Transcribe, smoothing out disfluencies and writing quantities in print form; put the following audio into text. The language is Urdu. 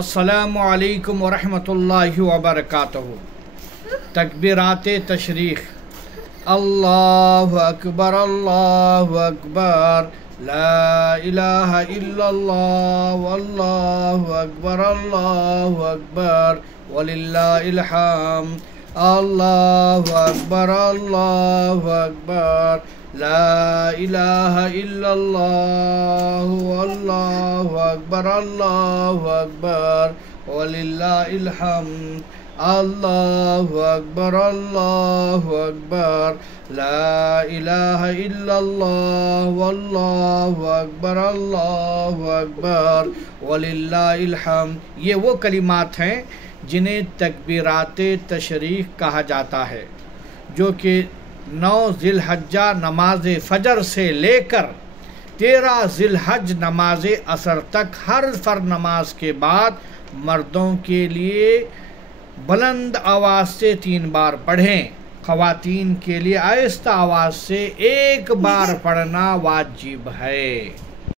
السلام علیکم ورحمۃ اللہ وبرکاتہ۔ تکبیرات تشریق۔ اللہ اکبر اللہ اکبر، لا الہ الا اللہ واللہ اکبر اللہ اکبر وللہ الحمد۔ اللہ اکبر اللہ اکبر، لا الہ الا اللہ واللہ اکبر اللہ اکبر وللہ الحمد۔ اللہ اکبر اللہ اکبر، لا الہ الا اللہ واللہ اکبر اللہ اکبر وللہ الحمد۔ یہ وہ کلمات ہیں جنہیں تکبیرات تشریق کہا جاتا ہے، جو کہ 9 ذی الحجہ نماز فجر سے لے کر 13 ذی الحج نماز عصر تک ہر فرض نماز کے بعد مردوں کے لیے بلند آواز سے 3 بار پڑھیں، خواتین کے لیے آہستہ آواز سے 1 بار پڑھنا واجب ہے۔